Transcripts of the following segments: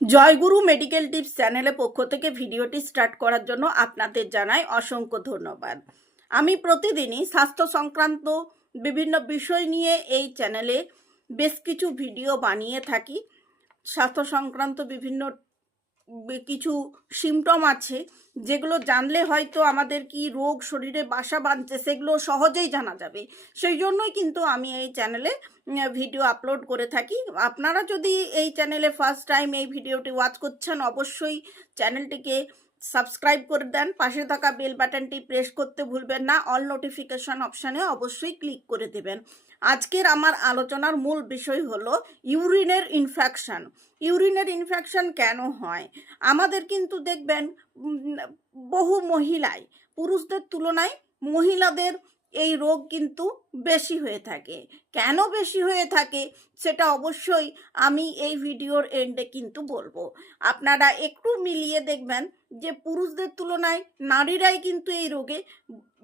জয়গুরু medical tips চ্যানেলের পক্ষ থেকে ভিডিওটি স্টার্ট করার জন্য আপনাদের জানাই অসংখ্য ধন্যবাদ। আমি প্রতিদিনই স্বাস্থ্য সংক্রান্ত বিভিন্ন বিষয় নিয়ে এই চ্যানেলে বেশ কিছু ভিডিও বানিয়ে থাকি। স্বাস্থ্য সংক্রান্ত বিভিন্ন কিছু সিমটম আছে যেগুলো জানলে হয়তো আমাদের কি রোগ শরীরে বাসা বাঁধছে সেগুলো সহজেই জানা যাবে। সেই জন্যই কিন্তু আমি এই চ্যানেলে ভিডিও আপলোড করে থাকি। আপনারা যদি এই চ্যানেলে ফার্স্ট টাইম এই ভিডিওটি ওয়াচ করছেন, অবশ্যই চ্যানেলটিকে সাবস্ক্রাইব করে দেন, পাশে থাকা বেল বাটনটি প্রেস করতে ভুলবেন না, অল নোটিফিকেশন অপশানে অবশ্যই ক্লিক করে দেবেন। আজকের আমার আলোচনার মূল বিষয় হলো ইউরিনের ইনফেকশন। ইউরিনের ইনফেকশন কেন হয়? আমাদের কিন্তু দেখবেন বহু মহিলাই পুরুষদের তুলনায় মহিলাদের এই রোগ কিন্তু বেশি হয়ে থাকে। কেন বেশি হয়ে থাকে সেটা অবশ্যই আমি এই ভিডিওর এন্ডে কিন্তু বলবো। আপনারা একটু মিলিয়ে দেখবেন যে পুরুষদের তুলনায় নারীরাই কিন্তু এই রোগে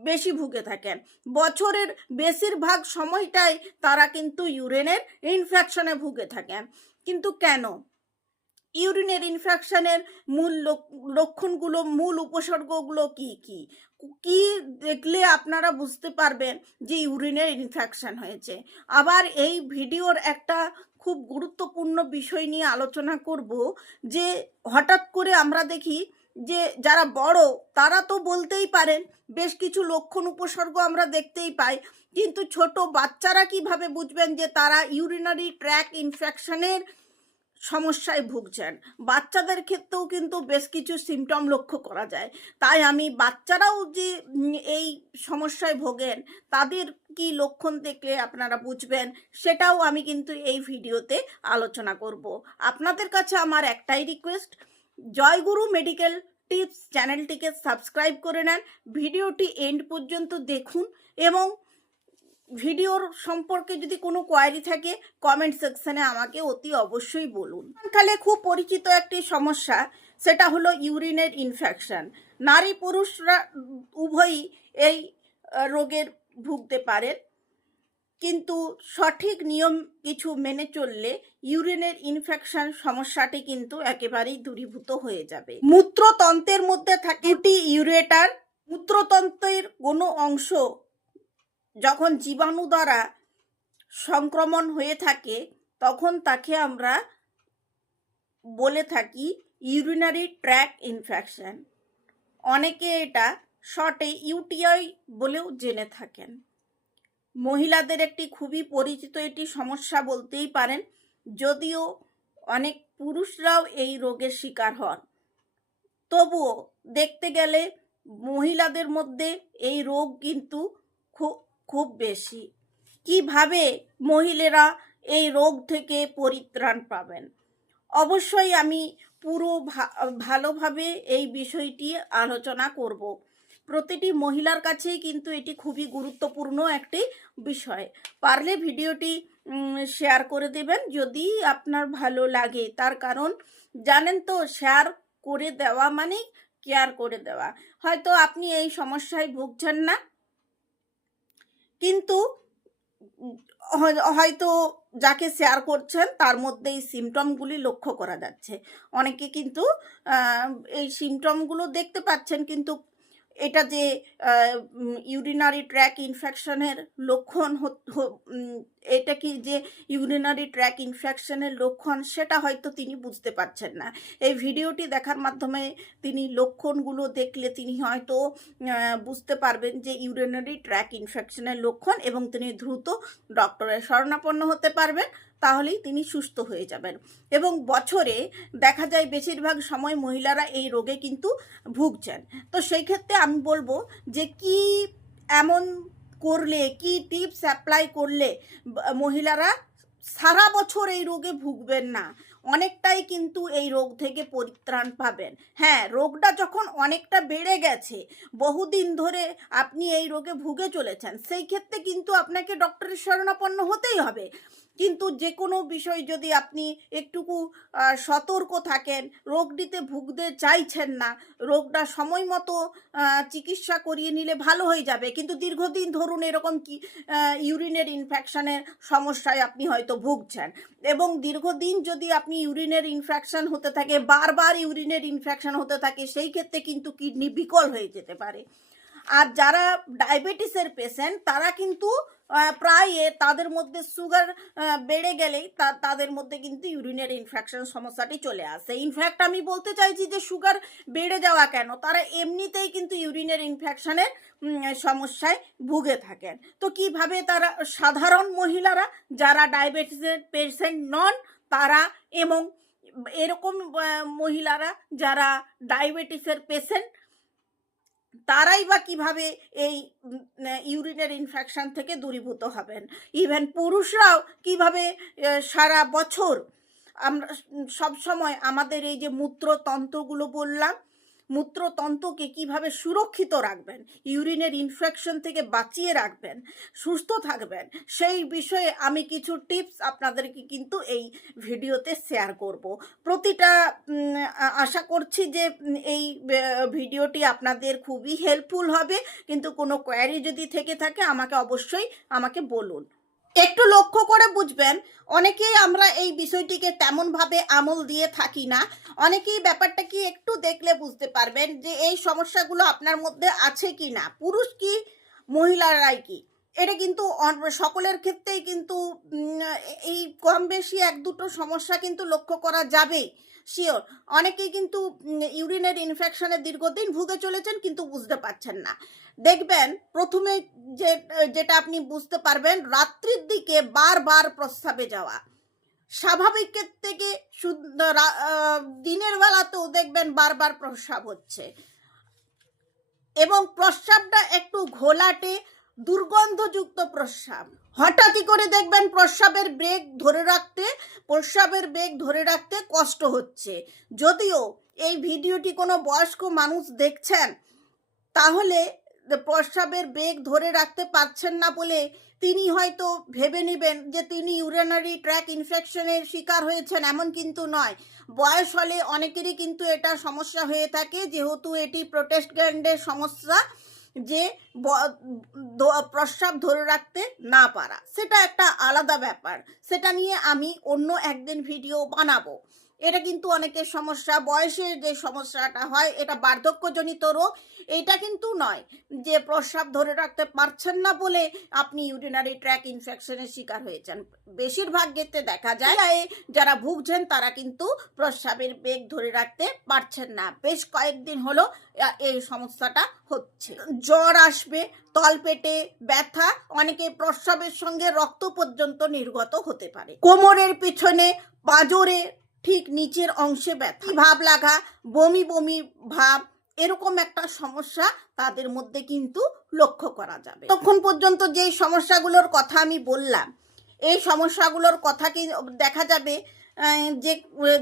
বেশি ভুগে থাকেন। বছরের বেশিরভাগ সময়টাই তারা কিন্তু ইউরিনের ইনফেকশনে ভুগে থাকেন। কিন্তু কেন? ইউরিনের ইনফেকশনের মূল লক্ষণগুলো, মূল উপসর্গগুলো কি কি কি দেখলে আপনারা বুঝতে পারবেন যে ইউরিনের ইনফেকশন হয়েছে। আবার এই ভিডিওর একটা খুব গুরুত্বপূর্ণ বিষয় নিয়ে আলোচনা করব যে হঠাৎ করে আমরা দেখি যে যারা বড় তারা তো বলতেই পারেন, বেশ কিছু লক্ষণ উপসর্গ আমরা দেখতেই পাই, কিন্তু ছোট বাচ্চারা কিভাবে বুঝবেন যে তারা ইউরিনারি ট্র্যাক ইনফেকশনের সমস্যায় ভুগছেন? বাচ্চাদের ক্ষেত্রেও কিন্তু বেশ কিছু সিমটম লক্ষ্য করা যায়। তাই আমি বাচ্চারাও যে এই সমস্যায় ভোগেন তাদের কি লক্ষণ দেখলে আপনারা বুঝবেন সেটাও আমি কিন্তু এই ভিডিওতে আলোচনা করব। আপনাদের কাছে আমার একটাই রিকোয়েস্ট, জয়গুরু মেডিকেল টিপস চ্যানেলটিকে সাবস্ক্রাইব করে নেন, ভিডিওটি এন্ড পর্যন্ত দেখুন এবং ভিডিওর সম্পর্কে যদি কোনো কোয়ারি থাকে কমেন্ট সেকশনে আমাকে অতি অবশ্যই বলুন। কালে খুব পরিচিত একটি সমস্যা, সেটা হলো ইউরিনের ইনফেকশন। নারী পুরুষরা উভয়ই এই রোগের ভুগতে পারেন, কিন্তু সঠিক নিয়ম কিছু মেনে চললে ইউরিনের ইনফেকশন সমস্যাটি কিন্তু একেবারেই দূরীভূত হয়ে যাবে। মূত্রতন্ত্রের মধ্যে থাকে দুটি ইউরেটার। মূত্রতন্ত্রের কোনো অংশ যখন জীবাণু দ্বারা সংক্রমণ হয়ে থাকে তখন তাকে আমরা বলে থাকি ইউরিনারি ট্র্যাক ইনফেকশন। অনেকে এটা শর্টে ইউটিআই বলেও জেনে থাকেন। মহিলাদের একটি খুবই পরিচিত এটি সমস্যা বলতেই পারেন, যদিও অনেক পুরুষরাও এই রোগের শিকার হন। তবুও দেখতে গেলে মহিলাদের মধ্যে এই রোগ কিন্তু খুব বেশি। কিভাবে মহিলারা এই রোগ থেকে পরিত্রাণ পাবেন? অবশ্যই আমি পুরো ভালোভাবে এই বিষয়টি আলোচনা করব। প্রতিটি মহিলার কাছেই কিন্তু এটি খুবই গুরুত্বপূর্ণ একটি বিষয়। পারলে ভিডিওটি শেয়ার করে দেবেন যদি আপনার ভালো লাগে। তার কারণ জানেন তো, শেয়ার করে দেওয়া মানে কেয়ার করে দেওয়া। হয়তো আপনি এই সমস্যায় ভুগছেন না, কিন্তু হয়তো যাকে শেয়ার করছেন তার মধ্যে এই সিমটমগুলি লক্ষ্য করা যাচ্ছে। অনেকে কিন্তু এই সিমটমগুলো দেখতে পাচ্ছেন, কিন্তু এটা যে ইউরিনারি ট্র্যাক ইনফেকশনের লক্ষণ, এটা কি যে ইউরিনারি ট্র্যাক ইনফেকশনের লক্ষণ সেটা হয়তো তিনি বুঝতে পারছেন না। এই ভিডিওটি দেখার মাধ্যমে তিনি লক্ষণগুলো দেখলে তিনি হয়তো বুঝতে পারবেন যে ইউরিনারি ট্র্যাক ইনফেকশনের লক্ষণ এবং তিনি দ্রুত ডক্টরের শরণাপন্ন হতে পারবেন, তাহলেই তিনি সুস্থ হয়ে যাবেন। এবং বছরে দেখা যায় বেশিরভাগ সময় মহিলারা এই রোগে কিন্তু ভুগছেন। তো সেই ক্ষেত্রে আমি বলবো যে কি এমন করলে, কি টিপস অ্যাপ্লাই করলে মহিলারা সারা বছর এই রোগে ভুগবেন না, অনেকটাই কিন্তু এই রোগ থেকে পরিত্রাণ পাবেন। হ্যাঁ, রোগটা যখন অনেকটা বেড়ে গেছে, বহুদিন ধরে আপনি এই রোগে ভুগে চলেছেন, সেই ক্ষেত্রে কিন্তু আপনাকে ডক্টরের শরণাপন্ন হতেই হবে। কিন্তু যে কোনো বিষয় যদি আপনি একটুকু সতর্ক থাকেন, রোগটিতে ভুগতে চাইছেন না, রোগটা সময় মতো চিকিৎসা করিয়ে নিলে ভালো হয়ে যাবে, কিন্তু দীর্ঘদিন ধরুন এরকম কি ইউরিনের ইনফেকশনের সমস্যায় আপনি হয়তো ভুগছেন, এবং দীর্ঘদিন যদি আপনি ইউরিনের ইনফেকশন হতে থাকে, বারবার ইউরিনের ইনফেকশন হতে থাকে, সেই ক্ষেত্রে কিন্তু কিডনি বিকল হয়ে যেতে পারে। আর যারা ডায়াবেটিসের পেশেন্ট তারা কিন্তু প্রায় তাদের মধ্যে সুগার বেড়ে গেলেই তাদের মধ্যে কিন্তু ইউরিনের ইনফেকশন সমস্যাটি চলে আসে। ইনফ্যাক্ট আমি বলতে চাইছি যে সুগার বেড়ে যাওয়া কেন, তারা এমনিতেই কিন্তু ইউরিনের ইনফেকশনের সমস্যায় ভুগে থাকেন। তো কিভাবে তারা, সাধারণ মহিলারা যারা ডায়াবেটিসের পেশেন্ট নন তারা, এবং এরকম মহিলারা যারা ডায়াবেটিসের পেশেন্ট তারাই বা কিভাবে এই ইউরিনের ইনফেকশন থেকে দূরীভূত হবেন। ইভেন পুরুষরাও কিভাবে সারা বছর আমরা সবসময় আমাদের এই যে মূত্রতন্ত্রগুলো বললাম, মূত্রতন্ত্রকে কিভাবে সুরক্ষিত রাখবেন, ইউরিনের ইনফেকশন থেকে বাঁচিয়ে রাখবেন, সুস্থ থাকবেন, সেই বিষয়ে আমি কিছু টিপস আপনাদেরকে কিন্তু এই ভিডিওতে শেয়ার করব। প্রতিটা আশা করছি যে এই ভিডিওটি আপনাদের খুবই হেল্পফুল হবে, কিন্তু কোনো কোয়ারি যদি থেকে থাকে অবশ্যই আমাকে বলুন। একটু লক্ষ্য করে বুঝবেন, অনেকেই আমরা এই বিষয়টিকে তেমনভাবে আমল দিয়ে থাকি না। অনেকেই ব্যাপারটা কি একটু দেখলে বুঝতে পারবেন যে এই সমস্যাগুলো আপনার মধ্যে আছে কি না, পুরুষ কি মহিলারাই কি। এটা কিন্তু সকলের ক্ষেত্রেই কিন্তু এই কম বেশি এক দুটো সমস্যা কিন্তু লক্ষ্য করা যাবেই, শিওর। অনেকেই কিন্তু ইউরিনের ইনফেকশনে দীর্ঘদিন ভুগে চলেছেন কিন্তু বুঝতে পারছেন না। দেখবেন প্রথমে যেটা আপনি বুঝতে পারবেন, রাত্রির দিকে বারবার প্রস্রাবে যাওয়া। স্বাভাবিকের থেকে দিনের বেলাতেও দেখবেন বারবার প্রস্রাব হচ্ছে, এবং প্রস্রাবটা একটু ঘোলাটে দুর্গন্ধযুক্ত প্রস্রাব। হঠাৎই করে দেখবেন প্রস্রাবের বেগ ধরে রাখতে কষ্ট হচ্ছে। যদিও এই ভিডিওটি কোনো বয়স্ক মানুষ দেখছেন, তাহলে প্রস্রাবের বেগ ধরে রাখতে পারছেন না বলে তিনি হয়তো ভেবে নেবেন যে তিনি ইউরিনারি ট্র্যাক ইনফেকশনের শিকার হয়েছেন, এমন কিন্তু নয়। বয়স হলে অনেকেরই কিন্তু এটা সমস্যা হয়ে থাকে, যেহেতু এটি প্রোস্টেট গ্ল্যান্ডের সমস্যা, যে প্রস্রাব ধরে রাখতে না পারা, সেটা একটা আলাদা ব্যাপার, সেটা নিয়ে আমি অন্য একদিন ভিডিও বানাবো। এটা কিন্তু অনেকের সমস্যা, বয়সে যে সমস্যাটা হয় এটা বার্ধক্যজনিত রোগ, এটা কিন্তু নয় যে প্রস্রাব ধরে রাখতে পারছেন না বলে আপনি ইউরিনারি ট্র্যাক ইনফেকশনের শিকার হয়েছেন। বেশিরভাগ ক্ষেত্রে দেখা যায় যারা ভুগছেন তারা কিন্তু প্রস্রাবের বেগ ধরে রাখতে পারছেন না। বেশ কয়েকদিন হলো এই সমস্যাটা হচ্ছে। জ্বর আসবে, তলপেটে ব্যথা, অনেকে প্রস্রাবের সঙ্গে রক্ত পর্যন্ত নির্গত হতে পারে। কোমরের পিছনে, পাঁজরে ঠিক নিচের অংশে ব্যথা, ভাব লাগা, বমি বমি ভাব, এরকম একটা সমস্যা তাদের মধ্যে কিন্তু লক্ষ্য করা যাবে। তখন পর্যন্ত যে সমস্যাগুলোর কথা আমি বললাম, এই সমস্যাগুলোর কথা কি দেখা যাবে যে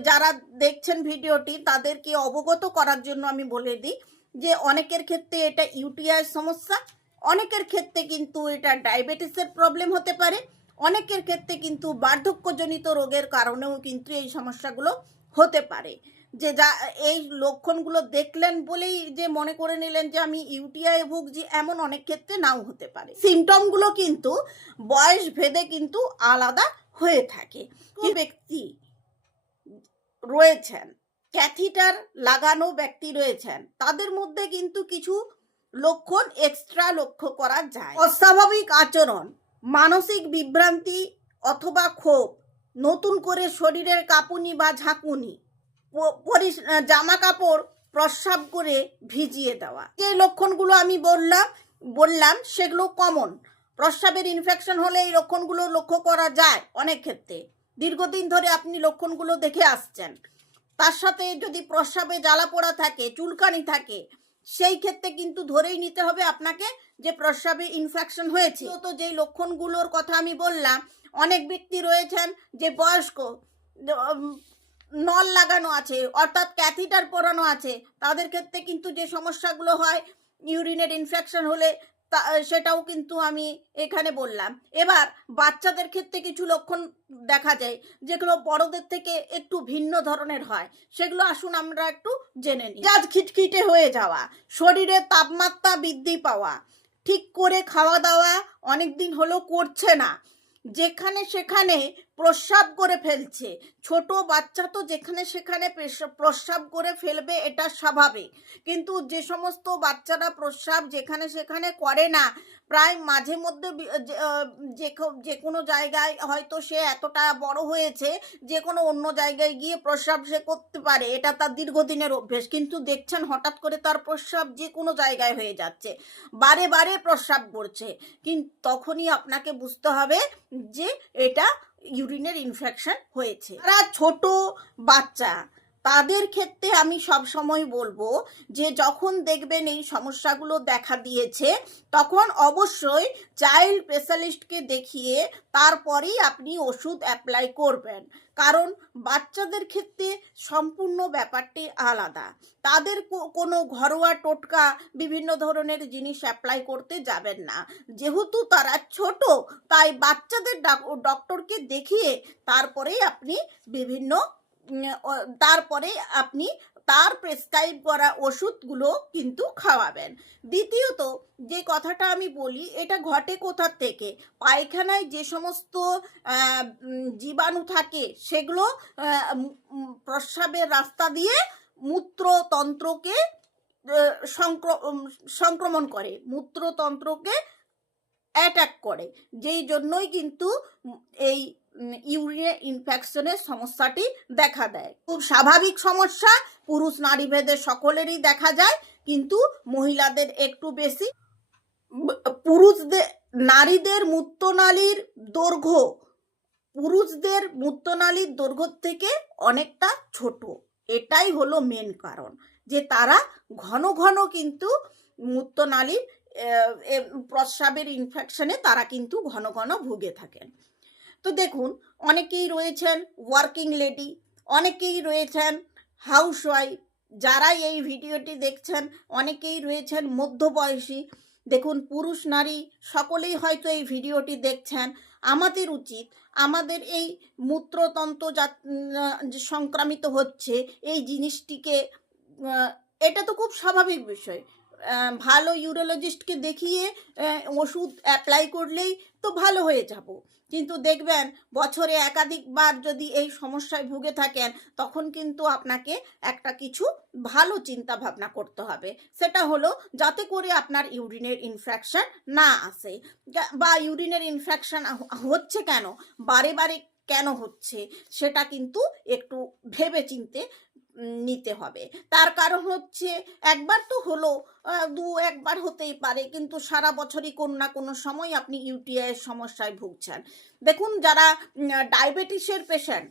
যারা দেখছেন ভিডিওটি তাদেরকে অবগত করার জন্য আমি বলে দিই যে অনেকের ক্ষেত্রে এটা ইউটিআই সমস্যা, অনেকের ক্ষেত্রে কিন্তু এটা ডায়াবেটিসের প্রবলেম হতে পারে, অনেকের ক্ষেত্রে কিন্তু বার্ধক্যজনিত রোগের কারণেও কিন্তু এই সমস্যাগুলো হতে পারে। যে যা এই লক্ষণগুলো দেখলেন বলেই যে মনে করে নিলেন যে আমি ইউটিআই ভুগছি, এমন অনেক ক্ষেত্রে নাও হতে পারে। সিমটমগুলো কিন্তু বয়স ভেদে কিন্তু আলাদা হয়ে থাকে। কি ব্যক্তি রয়েছেন, ক্যাথিটার লাগানো ব্যক্তি রয়েছেন, তাদের মধ্যে কিন্তু কিছু লক্ষণ এক্সট্রা লক্ষ্য করা যায়। অস্বাভাবিক আচরণ, মানসিক বিভ্রান্তি অথবা ক্ষোভ, নতুন করে শরীরের কাঁপুনি বা ঝাঁকুনি, জামা কাপড় প্রস্রাব করে ভিজিয়ে দেওয়া। যে লক্ষণগুলো আমি বললাম সেগুলো কমন। প্রস্রাবের ইনফেকশন হলে এই লক্ষণগুলো লক্ষ্য করা যায় অনেক ক্ষেত্রে। দীর্ঘদিন ধরে আপনি লক্ষণগুলো দেখে আসছেন। তার সাথে যদি প্রস্রাবে জ্বালা পোড়া থাকে, চুলকানি থাকে, সেই ক্ষেত্রে কিন্তু ধরেই নিতে হবে আপনাকে যে প্রস্রাবে ইনফেকশন হয়েছে। তো যেই লক্ষণগুলোর কথা আমি বললাম, অনেক ব্যক্তি রয়েছেন যে বয়স্ক, নল লাগানো আছে অর্থাৎ ক্যাথিটার পরানো আছে, তাদের ক্ষেত্রে কিন্তু যে সমস্যাগুলো হয় ইউরিনের ইনফেকশন হলে সেটাও কিন্তু আমি এখানে বললাম। এবার বাচ্চাদের ক্ষেত্রে কিছু লক্ষণ দেখা যায় যেগুলো বড়দের থেকে একটু ভিন্ন ধরনের হয়, সেগুলো আসুন আমরা একটু জেনে নিই। মেজাজ খিটখিটে হয়ে যাওয়া, শরীরে তাপমাত্রা বৃদ্ধি পাওয়া, ঠিক করে খাওয়া দাওয়া অনেক দিন হলো করছে না, যেখানে সেখানে প্রস্রাব করে ফেলছে। ছোট বাচ্চা তো যেখানে সেখানে প্রস্রাব করে ফেলবে, এটা স্বাভাবিক, কিন্তু যে সমস্ত বাচ্চারা প্রস্রাব যেখানে সেখানে করে না, প্রায় মাঝে মধ্যে যে কোনো জায়গায় হয়তো সে এতটা বড় হয়েছে যে কোনো অন্য জায়গায় গিয়ে প্রস্রাব সে করতে পারে, এটা তার দীর্ঘদিনের অভ্যেস, কিন্তু দেখছেন হঠাৎ করে তার প্রস্রাব যে কোনো জায়গায় হয়ে যাচ্ছে, বারে বারে প্রস্রাব করছে, কিন্তু তখনই আপনাকে বুঝতে হবে যে এটা ইউরিনের ইনফেকশন হয়েছে। তারা ছোট বাচ্চা, তাদের ক্ষেত্রে আমি সব সময় বলবো যে যখন দেখবেন এই সমস্যাগুলো দেখা দিয়েছে, তখন অবশ্যই চাইল্ড স্পেশালিস্টকে দেখিয়ে তারপরেই আপনি ওষুধ অ্যাপ্লাই করবেন, কারণ বাচ্চাদের ক্ষেত্রে সম্পূর্ণ ব্যাপারটি আলাদা। তাদের কোনো ঘরোয়া টোটকা বিভিন্ন ধরনের জিনিস অ্যাপ্লাই করতে যাবেন না, যেহেতু তারা ছোট, তাই বাচ্চাদের ডক্টরকে দেখিয়ে তারপরেই আপনি তার প্রেসক্রাইব করা ওষুধগুলো কিন্তু খাওয়াবেন। দ্বিতীয়ত যে কথাটা আমি বলি, এটা ঘটে কোথা থেকে, পায়খানায় যে সমস্ত জীবাণু থাকে সেগুলো প্রস্রাবের রাস্তা দিয়ে মূত্রতন্ত্রকে সংক্রমণ করে, মূত্রতন্ত্রকে অ্যাটাক করে, যেই জন্যই কিন্তু এই ইউরিনের ইনফেকশনের সমস্যাটি দেখা দেয়। খুব স্বাভাবিক সমস্যা, পুরুষ নারী ভেদে সকলেরই দেখা যায়, কিন্তু মহিলাদের একটু বেশি। নারীদের মূত্রনালীর দৈর্ঘ্য পুরুষদের মূত্রনালীর দৈর্ঘ্য থেকে অনেকটা ছোট, এটাই হলো মেন কারণ যে তারা ঘন ঘন কিন্তু মূত্রনালীর প্রস্রাবের ইনফেকশনে তারা কিন্তু ঘন ঘন ভুগে থাকেন। তো দেখুন, অনেকেই রয়েছেন ওয়ার্কিং লেডি, অনেকেই রয়েছেন হাউসওয়াইফ, যারা এই ভিডিওটি দেখছেন অনেকেই রয়েছেন মধ্যবয়সী। দেখুন, পুরুষ নারী সকলেই হয়তো এই ভিডিওটি দেখছেন। আমাদের উচিত আমাদের এই মূত্রতন্ত্র যে সংক্রামিত হচ্ছে এই জিনিসটিকে, এটা তো খুব স্বাভাবিক বিষয়, ভালো ইউরোলজিস্টকে দেখিয়ে ওষুধ অ্যাপ্লাই করলেই তো ভালো হয়ে যাব, কিন্তু দেখবেন বছরে একাধিকবার যদি এই সমস্যায় ভুগে থাকেন, তখন কিন্তু আপনাকে একটা কিছু ভালো চিন্তা ভাবনা করতে হবে। সেটা হলো যাতে করে আপনার ইউরিনের ইনফেকশন না আসে, বা ইউরিনের ইনফেকশন হচ্ছে কেন, বারে বারে কেন হচ্ছে, সেটা কিন্তু একটু ভেবে চিন্তে নিতে হবে। তার কারণ হচ্ছে একবার তো হলো, একবার হতেই পারে, কিন্তু সারা বছরই কোনো না কোনো সময় আপনি ইউটিআইয়ের সমস্যায় ভুগছেন। দেখুন, যারা ডায়াবেটিসের পেশেন্ট,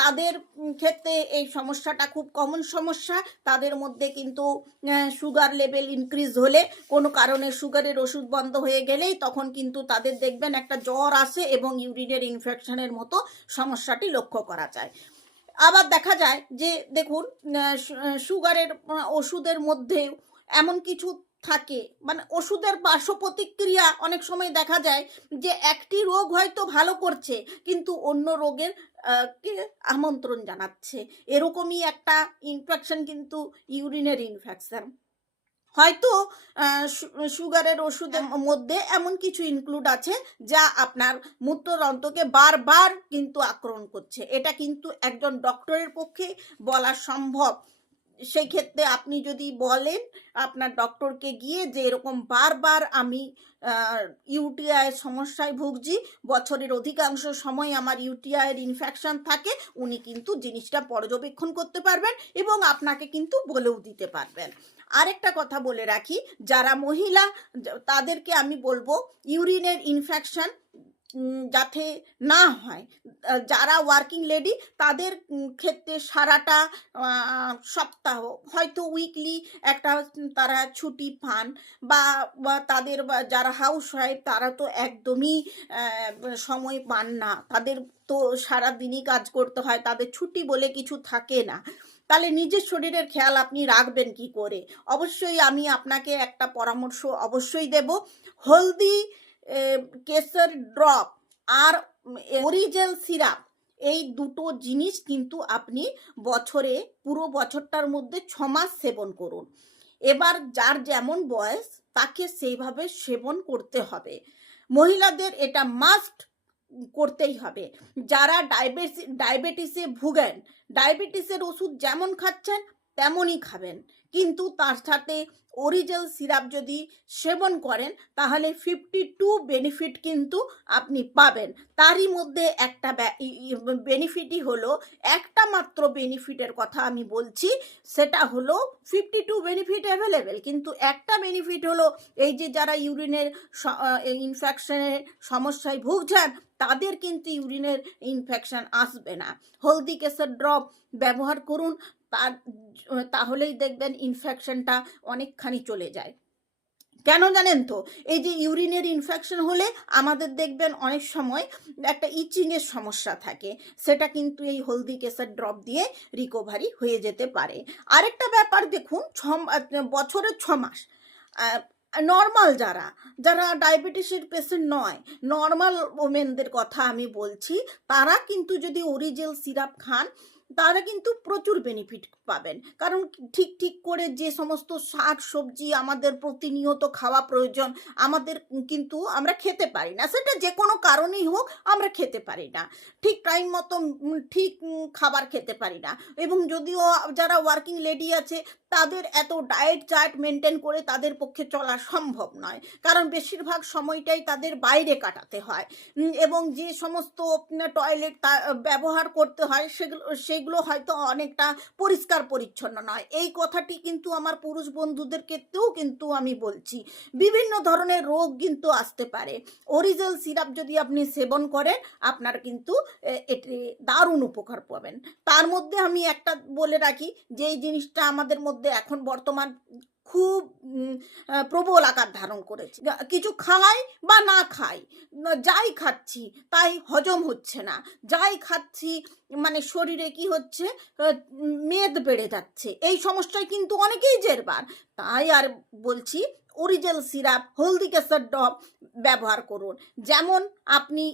তাদের ক্ষেত্রে এই সমস্যাটা খুব কমন সমস্যা। তাদের মধ্যে কিন্তু সুগার লেভেল ইনক্রিজ হলে, কোনো কারণে সুগারের ওষুধ বন্ধ হয়ে গেলেই তখন কিন্তু তাদের দেখবেন একটা জ্বর আসে এবং ইউরিনের ইনফেকশনের মতো সমস্যাটি লক্ষ্য করা যায়। আবার দেখা যায় যে দেখুন, সুগারের ওষুধের মধ্যে এমন কিছু থাকে, মানে ওষুধের পার্শ্ব প্রতিক্রিয়া অনেক সময় দেখা যায় যে একটি রোগ হয়তো ভালো করছে কিন্তু অন্য রোগের কে আমন্ত্রণ জানাচ্ছে, এরকমই একটা ইনফেকশন কিন্তু ইউরিনের ইনফেকশন। হয়তো সুগারের ওষুধের মধ্যে এমন কিছু ইনক্লুড আছে যা আপনার মূত্রতন্ত্রকে বারবার কিন্তু আক্রমণ করছে, এটা কিন্তু একজন ডক্টরের পক্ষে বলা সম্ভব। সেই ক্ষেত্রে আপনি যদি বলেন আপনার ডক্টরকে গিয়ে যে এরকম বারবার আমি ইউটিআইয়ের সমস্যায় ভুগছি, বছরের অধিকাংশ সময় আমার ইউটিআইয়ের ইনফেকশন থাকে, উনি কিন্তু জিনিসটা পর্যবেক্ষণ করতে পারবেন এবং আপনাকে কিন্তু বলেও দিতে পারবেন। আরেকটা কথা বলে রাখি, যারা মহিলা তাদেরকে আমি বলবো ইউরিনের ইনফেকশন যাতে না হয়। যারা ওয়ার্কিং লেডি তাদের ক্ষেত্রে সারাটা সপ্তাহ হয়তো উইকলি একটা তারা ছুটি পান, বা তাদের যারা হাউস ওয়াইফ তারা তো একদমই সময় পান না, তাদের তো সারাদিনই কাজ করতে হয়, তাদের ছুটি বলে কিছু থাকে না। তাহলে নিজের শরীরের খেয়াল আপনি রাখবেন কি করে? অবশ্যই আমি আপনাকে একটা পরামর্শ অবশ্যই দেব। হলদি কেসর ড্রপ আর অরিজেল সিরাপ, এই দুটো জিনিস কিন্তু আপনি বছরে পুরো বছরটার মধ্যে 6 মাস সেবন করুন। এবার যার যেমন বয়স তাকে সেইভাবে সেবন করতে হবে। মহিলাদের এটা মাস্ট করতেই হবে। যারা ডায়াবেটিসে ভুগেন, ডায়াবেটিসের ওষুধ যেমন খাচ্ছেন তেমনই খাবেন, কিন্তু তার সাথে অরিজেল সিরাপ যদি সেবন করেন তাহলে 52 বেনিফিট কিন্তু আপনি পাবেন। তারই মধ্যে একটা বেনিফিটই হলো, একটা মাত্র বেনিফিটের কথা আমি বলছি, সেটা হলো 52 বেনিফিট অ্যাভেলেবেল, কিন্তু একটা বেনিফিট হলো এই যে যারা ইউরিনের ইনফেকশনের সমস্যায় ভুগছেন তাদের কিন্তু ইউরিনের ইনফেকশন আসবে না। হলদি কেসের ড্রপ ব্যবহার করুন, তাহলেই দেখবেন ইনফেকশনটা অনেকখানি চলে যায়। কেন জানেন তো? এই যে ইউরিনের ইনফেকশন হলে আমাদের দেখবেন অনেক সময় একটা ইচিংয়ের সমস্যা থাকে, সেটা কিন্তু এই হলদি কেসের ড্রপ দিয়ে রিকভারি হয়ে যেতে পারে। আরেকটা ব্যাপার দেখুন, বছরে 6 মাস নর্মাল যারা যারা ডায়াবেটিসের পেশেন্ট নয়, নর্মাল ওমেনদের কথা আমি বলছি, তারা কিন্তু যদি অরিজেল সিরাপ খান তারা কিন্তু প্রচুর বেনিফিট পাবেন। কারণ ঠিক ঠিক করে যে সমস্ত শাক সবজি আমাদের প্রতিনিয়ত খাওয়া প্রয়োজন, আমাদের কিন্তু আমরা খেতে পারি না, সেটা যে কোনো কারণেই হোক আমরা খেতে পারি না, ঠিক টাইম মতো ঠিক খাবার খেতে পারি না। এবং যদিও যারা ওয়ার্কিং লেডি আছে তাদের এত ডায়েট চার্ট মেনটেন করে তাদের পক্ষে চলা সম্ভব নয়, কারণ বেশিরভাগ সময়টাই তাদের বাইরে কাটাতে হয়, এবং যে সমস্ত টয়লেট ব্যবহার করতে হয় সেগুলো হয়তো অনেকটা পরিষ্কার পরিচ্ছন্ন নয়। এই কথাটি কিন্তু আমার পুরুষ বন্ধুদের ক্ষেত্রেও কিন্তু আমি বলছি, বিভিন্ন ধরনের রোগ কিন্তু আসতে পারে। অরিজেল সিরাপ যদি আপনি সেবন করেন আপনার কিন্তু এটি দারুণ উপকার পাবেন। তার মধ্যে আমি একটা বলে রাখি, যে এই জিনিসটা আমাদের মধ্যে এখন বর্তমান খুব প্রবল আকার ধারণ করেছে। কিছু খাই বা না খাই, যাই খাচ্ছি তাই হজম হচ্ছে না, যাই খাচ্ছি মানে শরীরে কি হচ্ছে, মেদ বেড়ে যাচ্ছে, এই সমস্যায় কিন্তু অনেকেই জেরবার। তাই আর বলছি অরিজেল সিরাপ হলদি কেসের ড্রপ ব্যবহার করুন। যেমন আপনি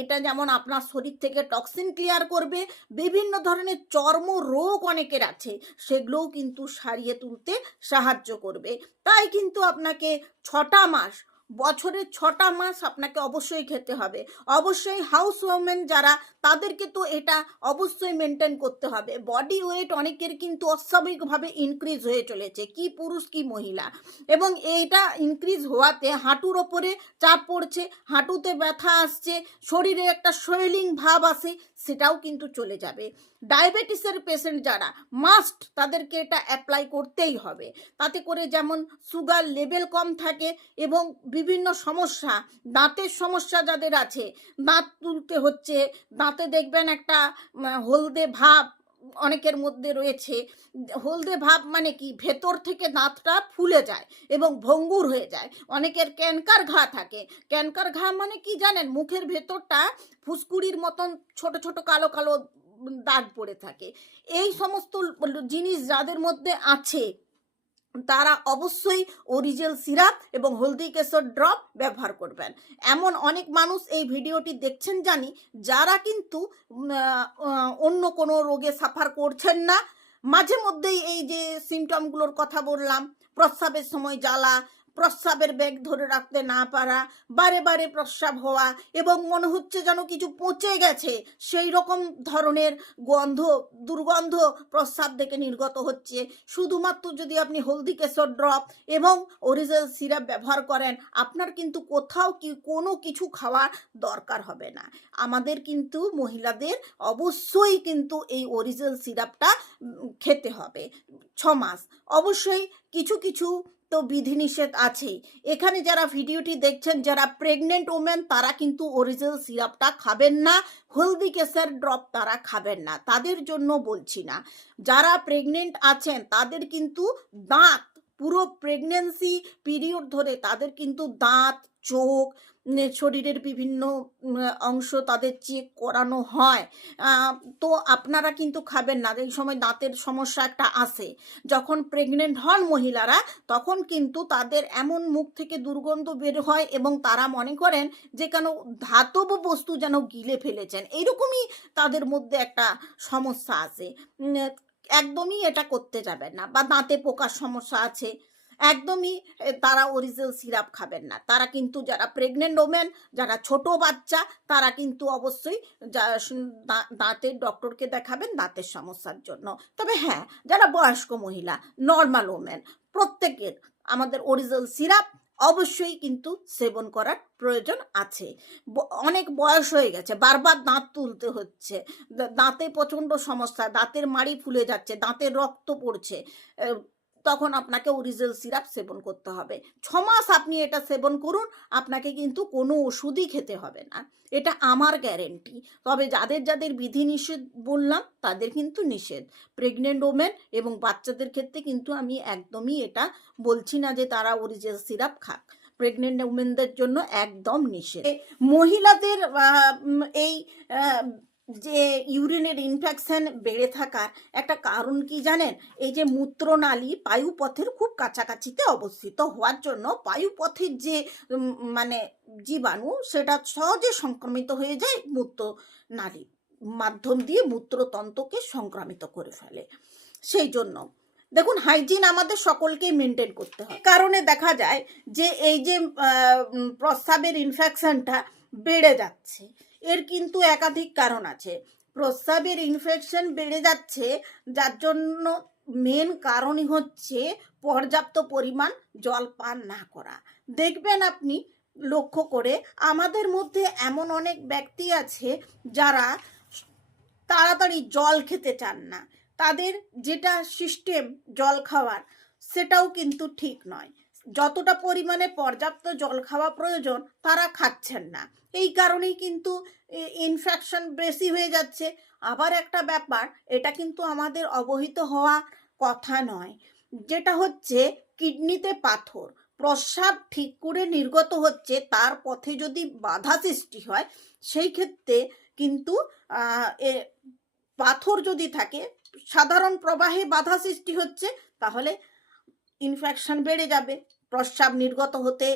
এটা যেমন আপনার শরীর থেকে টক্সিন ক্লিয়ার করবে, বিভিন্ন ধরনের চর্ম রোগ অনেকের আছে সেগুলোও কিন্তু সারিয়ে তুলতে সাহায্য করবে। তাই কিন্তু আপনাকে 6টা মাস, বছরে 6টা মাস আপনাকে অবশ্যই খেতে হবে। অবশ্যই হাউস ওয়ামেন যারা তাদেরকে তো এটা অবশ্যই মেনটেন করতে হবে। বডি ওয়েট অনেকের কিন্তু অস্বাভাবিকভাবে ইনক্রিজ হয়ে চলেছে, কি পুরুষ কি মহিলা, এবং এইটা ইনক্রিজ হওয়াতে হাঁটুর ওপরে চাপ পড়ছে, হাঁটুতে ব্যথা আসছে, শরীরে একটা সোয়েলিং ভাব আসে, সেটাও কিন্তু চলে যাবে। ডায়াবেটিসের পেশেন্ট যারা মাস্ট তাদেরকে এটা অ্যাপ্লাই করতেই হবে, তাতে করে যেমন সুগার লেভেল কম থাকে, এবং বিভিন্ন সমস্যা, দাঁতের সমস্যা যাদের আছে, দাঁত তুলতে হচ্ছে, দাঁতে দেখবেন একটা হলদে ভাব অনেকের মধ্যে রয়েছে। হলদে ভাব মানে কি, ভেতর থেকে দাঁতটা ফুলে যায় এবং ভঙ্গুর হয়ে যায়। অনেকের ক্যানকার ঘা থাকে, ক্যানকার ঘা মানে কি জানেন, মুখের ভেতরটা ফুসকুড়ির মতন ছোট ছোট কালো কালো দাগ পড়ে থাকে। এই সমস্ত জিনিস যাদের মধ্যে আছে তারা অবশ্যই অরিজেল সিরাপ এবং হলদি কেসর ড্রপ ব্যবহার করবেন। এমন অনেক মানুষ এই ভিডিওটি দেখছেন জানি, যারা কিন্তু অন্য কোনো রোগে সাফার করছেন না, মাঝে মধ্যেই এই যে সিমটমগুলোর কথা বললাম, প্রস্রাবের সময় জ্বালা, প্রস্রাবের বেগ ধরে রাখতে না পারা, বারে বারে প্রস্রাব হওয়া, এবং মনে হচ্ছে যেন কিছু পচে গেছে সেই রকম ধরনের দুর্গন্ধ প্রস্রাব থেকে নির্গত হচ্ছে, শুধুমাত্র যদি আপনি হলদি কেসর ড্রপ এবং অরিজিনাল সিরাপ ব্যবহার করেন আপনার কিন্তু কোথাও কোনো কিছু খাওয়ার দরকার হবে না। আমাদের কিন্তু মহিলাদের অবশ্যই কিন্তু এই অরিজিনাল সিরাপটা খেতে হবে 6 মাস। অবশ্যই কিছু কিছু তো বিধিনিষেধ আছেই। এখানে যারা ভিডিওটি দেখছেন, যারা প্রেগনেন্ট ওমেন, তারা কিন্তু অরিজিনাল সিরাপটা খাবেন না, হলদি কেশর ড্রপ তারা খাবেন না, তাদের জন্য বলছি না। যারা প্রেগনেন্ট আছেন তাদের কিন্তু দাঁত, পুরো প্রেগনেন্সি পিরিয়ড ধরে তাদের কিন্তু দাঁত, চোখ, শরীরের বিভিন্ন অংশ তাদের চেক করানো হয়। তো আপনারা কিন্তু খাবেন না, এই সময় দাঁতের সমস্যা একটা আসে। যখন প্রেগনেন্ট হন মহিলারা, তখন কিন্তু তাদের এমন মুখ থেকে দুর্গন্ধ বের হয় এবং তারা মনে করেন যে কেন ধাতব বস্তু যেন গিলে ফেলেছেন, এইরকমই তাদের মধ্যে একটা সমস্যা আসে। একদমই এটা করতে যাবেন না। বা দাঁতে পোকার সমস্যা আছে, একদমই তারা অরিজিনাল সিরাপ খাবেন না। তারা কিন্তু যারা প্রেগনেন্ট ওমেন, যারা ছোট বাচ্চা, তারা কিন্তু অবশ্যই দাঁতের ডক্টরকে দেখাবেন দাঁতের সমস্যার জন্য। তবে হ্যাঁ, যারা বয়স্ক মহিলা, নর্মাল ওমেন, প্রত্যেকের আমাদের অরিজিনাল সিরাপ অবশ্যই কিন্তু সেবন করার প্রয়োজন আছে। অনেক বয়স হয়ে গেছে, বারবার দাঁত তুলতে হচ্ছে, দাঁতে প্রচণ্ড সমস্যা, দাঁতের মাড়ি ফুলে যাচ্ছে, দাঁতের রক্ত পড়ছে, তখন আপনাকে অরিজিনাল সিরাপ সেবন করতে হবে। 6 মাস আপনি এটা সেবন করুন, আপনাকে কিন্তু কোনো ওষুধই খেতে হবে না, এটা আমার গ্যারেন্টি। তবে যাদের যাদের বিধিনিষেধ বললাম তাদের কিন্তু নিষেধ। প্রেগনেন্ট ওমেন এবং বাচ্চাদের ক্ষেত্রে কিন্তু আমি একদমই এটা বলছি না যে তারা অরিজিনাল সিরাপ খাক। প্রেগনেন্ট উমেনদের জন্য একদম নিষেধ। মহিলাদের এই যে ইউরিনের ইনফেকশন বেড়ে থাকার একটা কারণ কি জানেন? এই যে মূত্রনালী পায়ুপথের খুব কাছাকাছিতে অবস্থিত হওয়ার জন্য পায়ুপথের যে মানে জীবাণু, সেটা সহজে সংক্রমিত হয়ে যায় মূত্রনালী মাধ্যম দিয়ে, মূত্রতন্ত্রকে সংক্রামিত করে ফেলে। সেই জন্য দেখুন, হাইজিন আমাদের সকলকেই মেনটেন করতে হয়। কারণে দেখা যায় যে এই যে প্রস্রাবের ইনফেকশনটা বেড়ে যাচ্ছে, এর কিন্তু একাধিক কারণ আছে। প্রস্রাবের ইনফেকশন বেড়ে যাচ্ছে যার জন্য মেন কারণই হচ্ছে পর্যাপ্ত পরিমাণ জল পান না করা। দেখবেন আপনি লক্ষ্য করে, আমাদের মধ্যে এমন অনেক ব্যক্তি আছে যারা তাড়াতাড়ি জল খেতে চান না, তাদের যেটা সিস্টেম জল খাওয়ার, সেটাও কিন্তু ঠিক নয়। যতটা পরিমাণে পর্যাপ্ত জল খাওয়া প্রয়োজন তারা খাচ্ছেন না, এই কারণেই কিন্তু ইনফেকশন বেশি হয়ে যাচ্ছে। আবার একটা ব্যাপার, এটা কিন্তু আমাদের অবহিত হওয়া কথা নয়, যেটা হচ্ছে কিডনিতে পাথর। প্রস্রাব ঠিক করে নির্গত হচ্ছে, তার পথে যদি বাধা সৃষ্টি হয়, সেই ক্ষেত্রে কিন্তু পাথর যদি থাকে, সাধারণ প্রবাহে বাধা সৃষ্টি হচ্ছে, তাহলে ইনফেকশন বেড়ে যাবে, প্রস্রাব নির্গত হতে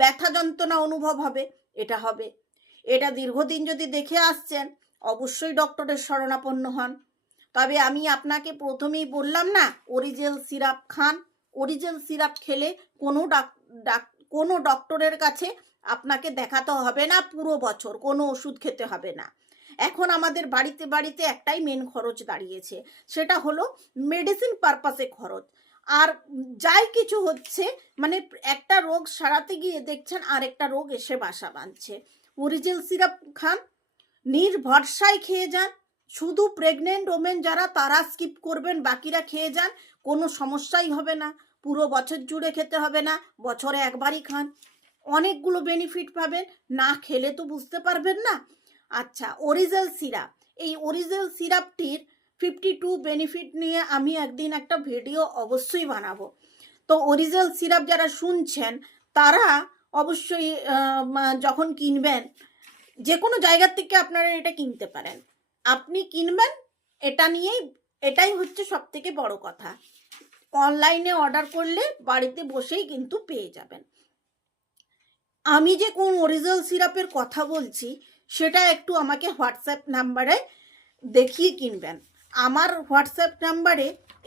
ব্যথা যন্ত্রণা অনুভব হবে, এটা হবে। এটা দীর্ঘদিন যদি দেখে আসছেন, অবশ্যই ডক্টরের শরণাপন্ন হন। তবে আমি আপনাকে প্রথমেই বললাম না, অরিজিনাল সিরাপ খান। অরিজিনাল সিরাপ খেলে কোনো ডক্টরের কাছে আপনাকে দেখাতে হবে না পুরো বছর, কোনো ওষুধ খেতে হবে না। এখন আমাদের বাড়িতে বাড়িতে একটাই মেন খরচ দাঁড়িয়েছে, সেটা হলো মেডিসিন পারপাসে খরচ। আর যাই কিছু হচ্ছে, মানে একটা রোগ সারাতে গিয়ে দেখছেন আরেকটা রোগ এসে বাসা বাঁধছে। অরিজিনাল সিরাপ খান, নির্ভরসায় খেয়ে যান। শুধু প্রেগনেন্ট ওমেন যারা, তারা স্কিপ করবেন, বাকিরা খেয়ে যান, কোনো সমস্যাই হবে না। পুরো বছর জুড়ে খেতে হবে না, বছরে একবারই খান, অনেকগুলো বেনিফিট পাবেন। না খেলে তো বুঝতে পারবেন না। আচ্ছা, অরিজিনাল সিরাপ, এই অরিজিনাল সিরাপটির 52 বেনিফিট নিয়ে আমি একদিন একটা ভিডিও অবশ্যই বানাবো। তো অরিজিনাল সিরাপ যারা শুনছেন, তারা অবশ্যই যখন কিনবেন, যে কোনো জায়গার থেকে আপনারা এটা কিনতে পারেন, আপনি কিনবেন এটা নিয়েই, এটাই হচ্ছে সব থেকে বড় কথা। অনলাইনে অর্ডার করলে বাড়িতে বসেই কিন্তু পেয়ে যাবেন। আমি যে কোন অরিজিনাল সিরাপের কথা বলছি, সেটা একটু আমাকে হোয়াটসঅ্যাপ নাম্বারে দেখিয়ে কিনবেন। আমার হোয়াটসঅ্যাপ নাম্বারে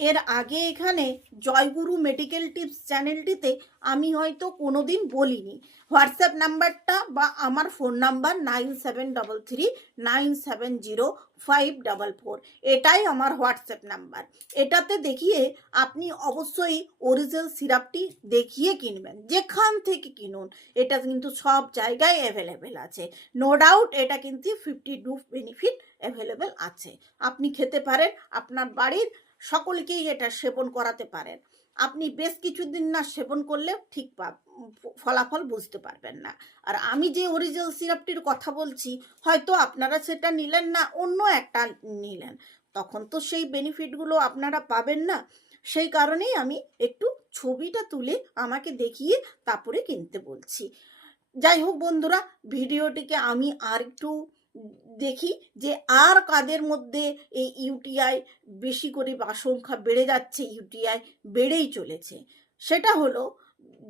এর আগে এখানে জয়গুরু মেডিকেল টিপস চ্যানেলটিতে আমি হয়তো কোনো দিন বলিনি। হোয়াটসঅ্যাপ নাম্বারটা বা আমার ফোন নাম্বার 9733970544, এটাই আমার হোয়াটসঅ্যাপ নাম্বার। এটাতে দেখিয়ে আপনি অবশ্যই অরিজিনাল সিরাপটি দেখিয়ে কিনবেন, যেখান থেকে কিনুন। এটা কিন্তু সব জায়গায় অ্যাভেলেবেল আছে, নো ডাউট। এটা কিন্তু 52 বেনিফিট অ্যাভেলেবেল আছে, আপনি খেতে পারেন, আপনার বাড়ির সকলকেই এটা সেবন করাতে পারেন। আপনি বেশ কিছুদিন না সেবন করলে ঠিক ফলাফল বুঝতে পারবেন না। আর আমি যে অরিজিনাল সিরাপটির কথা বলছি, হয়তো আপনারা সেটা নিলেন না, অন্য একটা নিলেন, তখন তো সেই বেনিফিটগুলো আপনারা পাবেন না। সেই কারণেই আমি একটু ছবিটা তুলে আমাকে দেখিয়ে তারপরে কিনতে বলছি। যাই হোক বন্ধুরা, ভিডিওটিকে আমি আর একটু দেখি যে আর কাদের মধ্যে এই ইউটিআই বেশি করে সংখ্যা বেড়ে যাচ্ছে, ইউটিআই বেড়েই চলেছে। সেটা হলো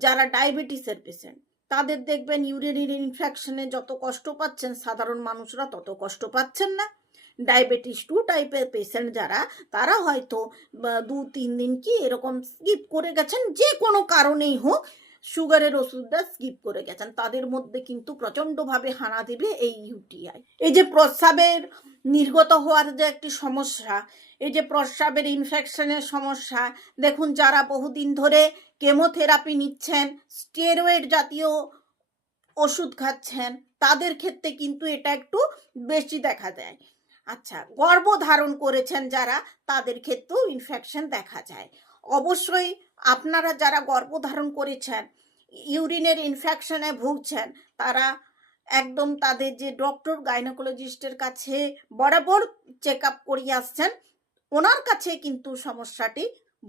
যারা ডায়াবেটিসের পেশেন্ট, তাদের দেখবেন ইউরিনারি ইনফেকশনে যত কষ্ট পাচ্ছেন, সাধারণ মানুষরা তত কষ্ট পাচ্ছেন না। ডায়াবেটিস 2 টাইপের পেশেন্ট যারা, তারা হয়তো 2-3 দিন কি এরকম স্কিপ করে গেছেন, যে কোনো কারণেই হোক সুগারের ওষুধটা স্কিপ করে গেছেন, তাদের মধ্যে কিন্তু প্রচণ্ডভাবে হানা দেবে এই ইউটিআই। এই যে প্রস্রাবের নির্গত হওয়ার যে একটি সমস্যা, এই যে প্রস্রাবের ইনফেকশনের সমস্যা, দেখুন যারা বহুদিন ধরে কেমোথেরাপি নিচ্ছেন, স্টেরয়েড জাতীয় ওষুধ খাচ্ছেন, তাদের ক্ষেত্রে কিন্তু এটা একটু বেশি দেখা যায়। আচ্ছা, গর্ভধারণ করেছেন যারা, তাদের ক্ষেত্রেও ইনফেকশন দেখা যায়। অবশ্যই আপনারা যারা গর্ভধারণ করেছেন, ইউরিনের ইনফেকশনে ভুগছেন, তারা একদম তাদের যে ডক্টর গাইনোকোলজিস্টের কাছে বরাবর চেক আপ করিয়ে আসছেন, ওনার কাছে কিন্তু সমস্যাটি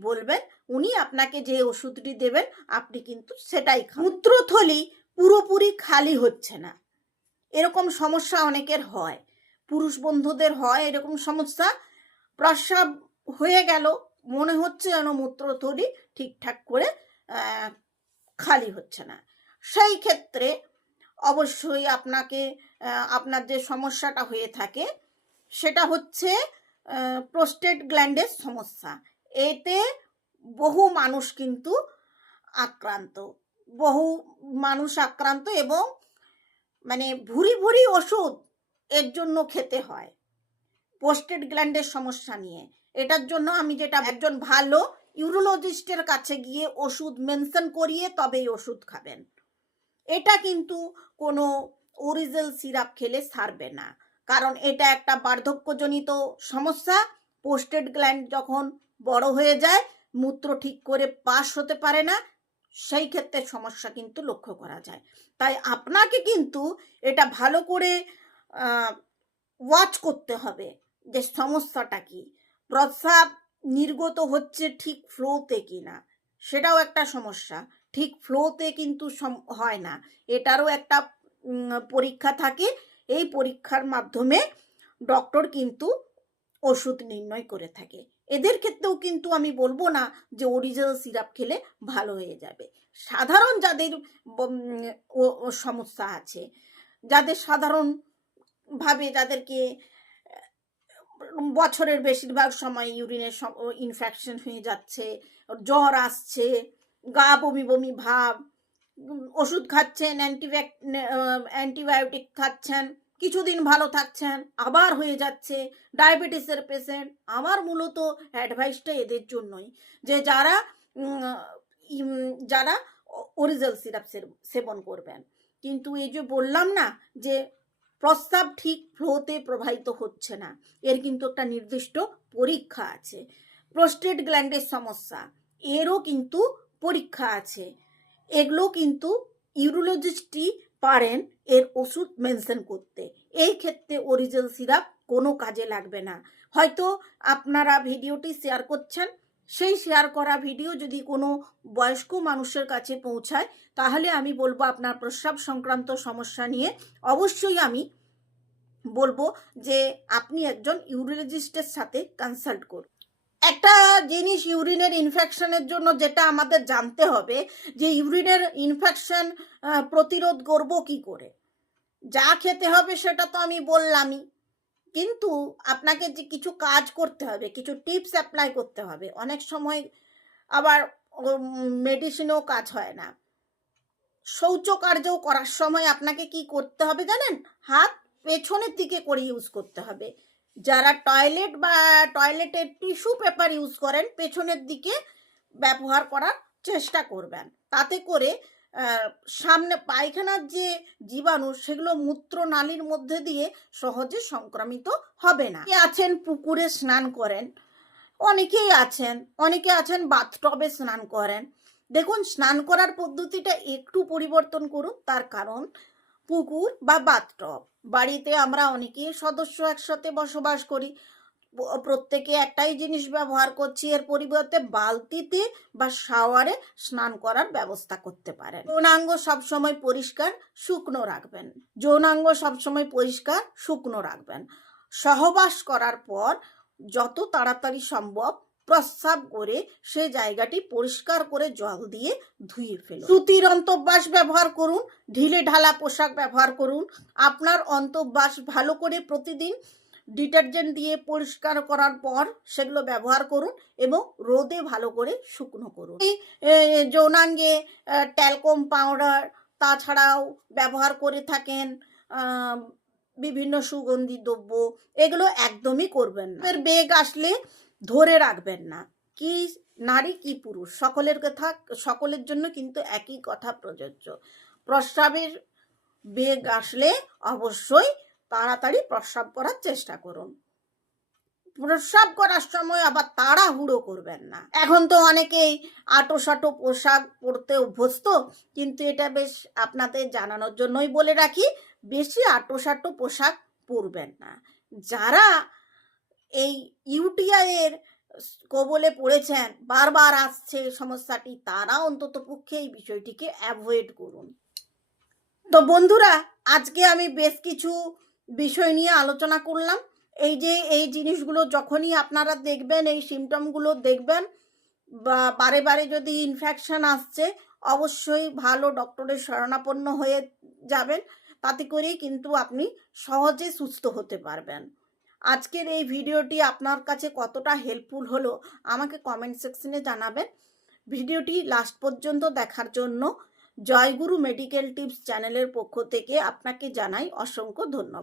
বলবেন, উনি আপনাকে যে ওষুধটি দেবেন আপনি কিন্তু সেটাই খান। মূত্রথলি পুরোপুরি খালি হচ্ছে না, এরকম সমস্যা অনেকের হয়, পুরুষ বন্ধুদের হয় এরকম সমস্যা। প্রস্রাব হয়ে গেল, মনে হচ্ছে যেন মূত্রথলি ঠিকঠাক করে খালি হচ্ছে না। সেই ক্ষেত্রে অবশ্যই আপনাকে আপনার যে সমস্যাটা হয়ে থাকে সেটা হচ্ছে প্রোস্টেট গ্ল্যান্ডের সমস্যা। এতে বহু মানুষ কিন্তু আক্রান্ত, এবং মানে ভুরি ভুরি ওষুধ এর জন্য খেতে হয় প্রোস্টেট গ্ল্যান্ডের সমস্যা নিয়ে। এটার জন্য আমি যেটা একজন ভালো ইউরোলজিস্টের কাছে গিয়ে ওষুধ মেনশন করিয়ে তবেই ওষুধ খাবেন। এটা কিন্তু কোনো অরিজিনাল সিরাপ খেলে সারবে না, কারণ এটা একটা বার্ধক্যজনিত সমস্যা। প্রোস্টেট গ্ল্যান্ড যখন বড় হয়ে যায়, মূত্র ঠিক করে পাস হতে পারে না, সেই ক্ষেত্রে সমস্যা কিন্তু লক্ষ্য করা যায়। তাই আপনাকে কিন্তু এটা ভালো করে ওয়াচ করতে হবে যে সমস্যাটা কি, প্রস্রাব নির্গত হচ্ছে ঠিক ফ্লোতে কিনা, সেটাও একটা সমস্যা। ঠিক ফ্লোতে কিন্তু হয় না, এটারও একটা পরীক্ষা থাকে। এই পরীক্ষার মাধ্যমে ডক্টর কিন্তু ওষুধ নির্ণয় করে থাকে। এদের ক্ষেত্রেও কিন্তু আমি বলবো না যে অরিজিনাল সিরাপ খেলে ভালো হয়ে যাবে। সাধারণ যাদের সমস্যা আছে, যাদের সাধারণভাবে যাদেরকে বছরের বেশিরভাগ সময় ইউরিনের ইনফেকশন হয়ে যাচ্ছে, জ্বর আসছে, গা বমি বমি ভাব, ওষুধ খাচ্ছেন, অ্যান্টিবায়োটিক খাচ্ছেন, কিছুদিন ভালো থাকছেন, আবার হয়ে যাচ্ছে, ডায়াবেটিসের পেশেন্ট, আমার মূলত অ্যাডভাইসটা এদের জন্যই, যে যারা অরিজিনাল সিরাপ সেবন করবেন। কিন্তু এই যে বললাম না যে প্রস্রাব ঠিক ফ্লোতে প্রবাহিত হচ্ছে না, এর কিন্তু একটা নির্দিষ্ট পরীক্ষা আছে। প্রোস্টেট গ্ল্যান্ডের সমস্যা, এরও কিন্তু পরীক্ষা আছে। এগুলো কিন্তু ইউরোলজিস্টই পারেন এর ওষুধ মেনশন করতে। এই ক্ষেত্রে অরিজিনাল সিরাপ কোনো কাজে লাগবে না। হয়তো আপনারা ভিডিওটি শেয়ার করছেন, সেই শেয়ার করা ভিডিও যদি কোনো বয়স্ক মানুষের কাছে পৌঁছায়, তাহলে আমি বলবো আপনার প্রস্রাব সংক্রান্ত সমস্যা নিয়ে অবশ্যই আমি বলবো যে আপনি একজন ইউরোলজিস্টের সাথে কনসাল্ট করুন। একটা জিনিস ইউরিনের ইনফেকশনের জন্য যেটা আমাদের জানতে হবে, যে ইউরিনের ইনফেকশন প্রতিরোধ করব কি করে। যা খেতে হবে সেটা তো আমি বললামই, কিন্তু আপনাকে যে কিছু কাজ করতে হবে, কিছু টিপস অ্যাপ্লাই করতে হবে। অনেক সময় আবার মেডিসিনেও কাজ হয় না। শৌচকার্যও করার সময় আপনাকে কি করতে হবে জানেন? হাত পেছনের দিকে করে ইউজ করতে হবে। যারা টয়লেটের টিস্যু পেপার ইউজ করেন, পেছনের দিকে ব্যবহার করার চেষ্টা করবেন। তাতে করে সামনে পায়খানার যে জীবাণু, সেগুলো মূত্রনালীর মধ্যে দিয়ে সহজে সংক্রমিত হবে না। আছেন পুকুরে স্নান করেন, অনেকে আছেন বাথটবে স্নান করেন। দেখুন, স্নান করার পদ্ধতিটা একটু পরিবর্তন করুন। তার কারণ, পুকুর বা বাথটব, বাড়িতে আমরা অনেকেই সদস্য একসাথে বসবাস করি, প্রত্যেকে একটাই জিনিস ব্যবহার করছি। এর পরিবর্তে বালতিতে বা শাওয়ারে স্নান করার ব্যবস্থা করতে পারেন। যৌনাঙ্গ সবসময় পরিষ্কার শুকনো রাখবেন। সহবাস করার পর যত তাড়াতাড়ি সম্ভব প্রস্রাব করে সে জায়গাটি পরিষ্কার করে জল দিয়ে ধুয়ে ফেলুন। সুতির অন্তর্বাস ব্যবহার করুন, ঢিলে ঢালা পোশাক ব্যবহার করুন। আপনার অন্তর্বাস ভালো করে প্রতিদিন ডিটারজেন্ট দিয়ে পরিষ্কার করার পর সেগুলো ব্যবহার করুন এবং রোদে ভালো করে শুকনো করুন। যৌনাঙ্গে ট্যালকম পাউডার তাছাড়াও ব্যবহার করে থাকেন বিভিন্ন সুগন্ধি দ্রব্য, এগুলো একদমই করবেন না। বেগ আসলে ধরে রাখবেন না। কি নারী কি পুরুষ সকলের জন্য কিন্তু একই কথা প্রযোজ্য। প্রস্রাবের বেগ আসলে অবশ্যই তাড়াতাড়ি প্রস্রাব করার চেষ্টা করুন। প্রস্রাব করার সময় আবার তাড়াহুড়ো করবেন না। এখন তো অনেকেই আঁটো-সাঁটো পোশাক পরতে অভ্যস্ত, কিন্তু এটা বেশ আপনাদের জানানোর জন্যই বলে রাখি, বেশি আঁটো-সাঁটো পোশাক পরবেন না। যারা এই ইউটিআইয়ের কবলে পড়েছেন, বারবার আসছে সমস্যাটি, তারা অন্তত পক্ষে এই বিষয়টিকে অ্যাভয়েড করুন। তো বন্ধুরা, আজকে আমি বেশ কিছু বিষয় নিয়ে আলোচনা করলাম। এই জিনিসগুলো যখনই আপনারা দেখবেন, এই সিমটমগুলো দেখবেন বা বারে বারে যদি ইনফেকশন আসছে, অবশ্যই ভালো ডক্টরের শরণাপন্ন হয়ে যাবেন। তাতে করেই কিন্তু আপনি সহজে সুস্থ হতে পারবেন। আজকের এই ভিডিওটি আপনার কাছে কতটা হেল্পফুল হলো আমাকে কমেন্ট সেকশনে জানাবেন। ভিডিওটি লাস্ট পর্যন্ত দেখার জন্য জয়গুরু মেডিকেল টিপস চ্যানেলের পক্ষ থেকে আপনাকে জানাই অসংখ্য ধন্যবাদ।